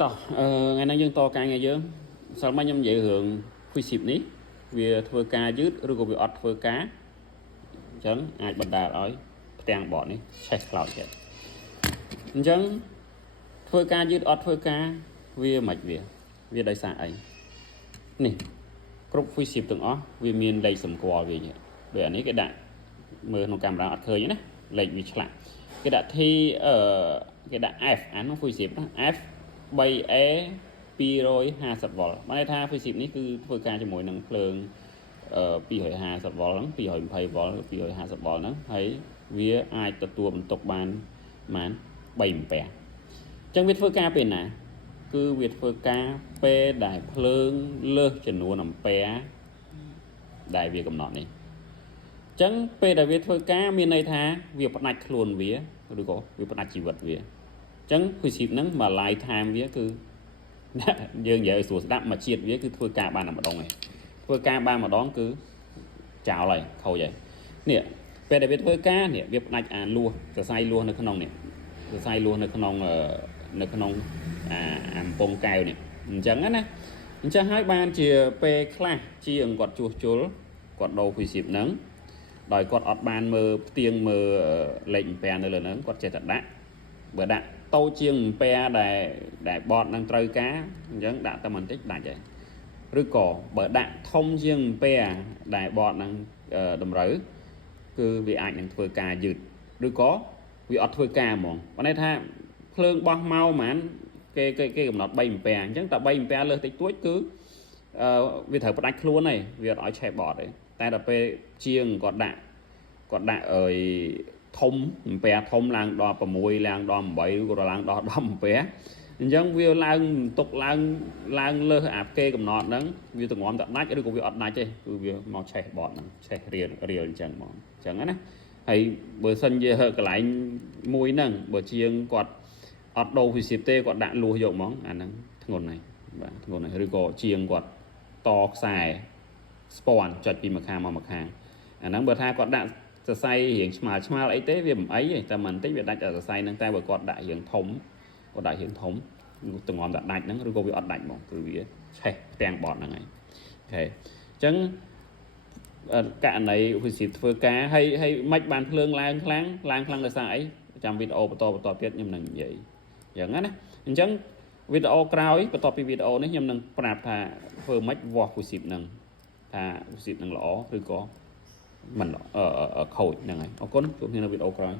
tỏ ngày nay dương to ca ngày dương sao mấy nhâm dạy hưởng phi xịp ní vì thưa ca dứt rồi có bị ọt thưa cá chẳng ai bật đà nói tèng bỏ ní check cloud vậy chẳng thưa ca dứt ọt thưa cá vì mạch vì đây xa ấy nè cục phi xịp từng ó vì miền đây sầm cò vì vậy để anh ấy cái đạn mưa nó camera ọt khơi nhé lệnh vì chặn cái đạn thi ở cái đạn F án nó phi xịp đó F 3E 250 V បានន័យថា physics នេះគឺធ្វើការជាមួយនឹងភ្លើង250 V ហ្នឹង220 V 250 V ហ្នឹងហើយវាអាចទទួលបន្ទុកបានប្រហែល3 ampere អញ្ចឹងវាធ្វើការពេលណាគឺវាធ្វើការពេលដែលភ្លើងលើសចំនួន ampere ដែលវាកំណត់នេះអញ្ចឹងពេលដែលវាធ្វើការមានន័យថាវាផ្ដាច់ខ្លួនវាឬក៏វាផ្ដាច់ជីវិតវាអញ្ចឹង physics ហ្នឹងមក lifetime វាគឺយើងនិយាយឲ្យស្រួលស្ដាប់មកជាតិវាគឺធ្វើការបានតែម្ដងឯងធ្វើការបានម្ដងគឺចោលហើយខូចហើយនេះពេលដែលវាធ្វើការនេះវាផ្ដាច់អាលួសសរសៃលួសនៅក្នុងនេះសរសៃលួសនៅក្នុងអាកំពង់កែវនេះអញ្ចឹងណាអញ្ចឹងហើយបានជាពេលខ្លះជាងគាត់ជួសជុលគាត់ដូរ physics ហ្នឹងដោយគាត់អត់បានមើលផ្ទៀងមើលលេខអំពែនៅលើហ្នឹងគាត់ចេះតែដាក់បើដាក់តូចជាងអំពែដែលបតនឹងត្រូវការអញ្ចឹងដាក់តែបន្តិចដាច់ហើយឬក៏បើដាក់ធំជាងអំពែដែលបតនឹងតម្រូវគឺវាអាចនឹងធ្វើការយឺតឬក៏វាអត់ធ្វើការហ្មងបើន័យថាភ្លើងបោះមកហ្មងគេកំណត់3អំពែអញ្ចឹងតែ3អំពែលើសតិចតួចគឺវាត្រូវផ្ដាច់ខ្លួនហើយវាអត់ឲ្យឆេះបតទេតែដល់ពេលជាងគាត់ដាក់អើយធំអំពែធំឡើងដល់6ឡើងដល់8ឬក៏ឡើងដល់10អំពែអញ្ចឹងវាឡើងទុកឡើងលើសអាគេកំណត់ហ្នឹងវាទងំតែដាច់ឬក៏វាអត់ដាច់ទេគឺវាមកឆេះបតហ្នឹងឆេះរៀលអញ្ចឹងហ្មងអញ្ចឹងណាហើយបើសិនជាកន្លែងមួយហ្នឹងបើជាងគាត់អត់ដូរ physics ទេគាត់ដាក់លួសយកហ្មងអាហ្នឹងធ្ងន់ហើយបាទធ្ងន់ហើយឬក៏ជាងគាត់តខ្សែស្ពាន់ចុចពីម្ខាងមកម្ខាងអាហ្នឹងបើថាគាត់ដាក់សរសៃរៀងឆ្មាលអីទេវាមិនអីទេតែមិនតិចវាដាច់តែសរសៃហ្នឹងតែបើគាត់ដាក់រៀងធំទងំតែដាច់ហ្នឹងឬក៏វាអត់ដាច់ហ្មងគឺវាឆេះផ្ទាំងបតហ្នឹងហើយអូខេអញ្ចឹងករណី physics ធ្វើការហើយមិនបានភ្លើងឡើងខ្លាំងដោយសារអីចាំវីដេអូបន្តទៀតខ្ញុំនឹងនិយាយអញ្ចឹងណាអញ្ចឹងវីដេអូក្រោយបន្ទាប់ពីវីដេអូនេះខ្ញុំនឹងប្រាប់ថាធ្វើម៉េចវាស់ physics ហ្នឹងថា physics ហ្នឹងល្អឬក៏មិនខូចហ្នឹងហើយអរគុណជួបគ្នានៅវីដេអូក្រោយ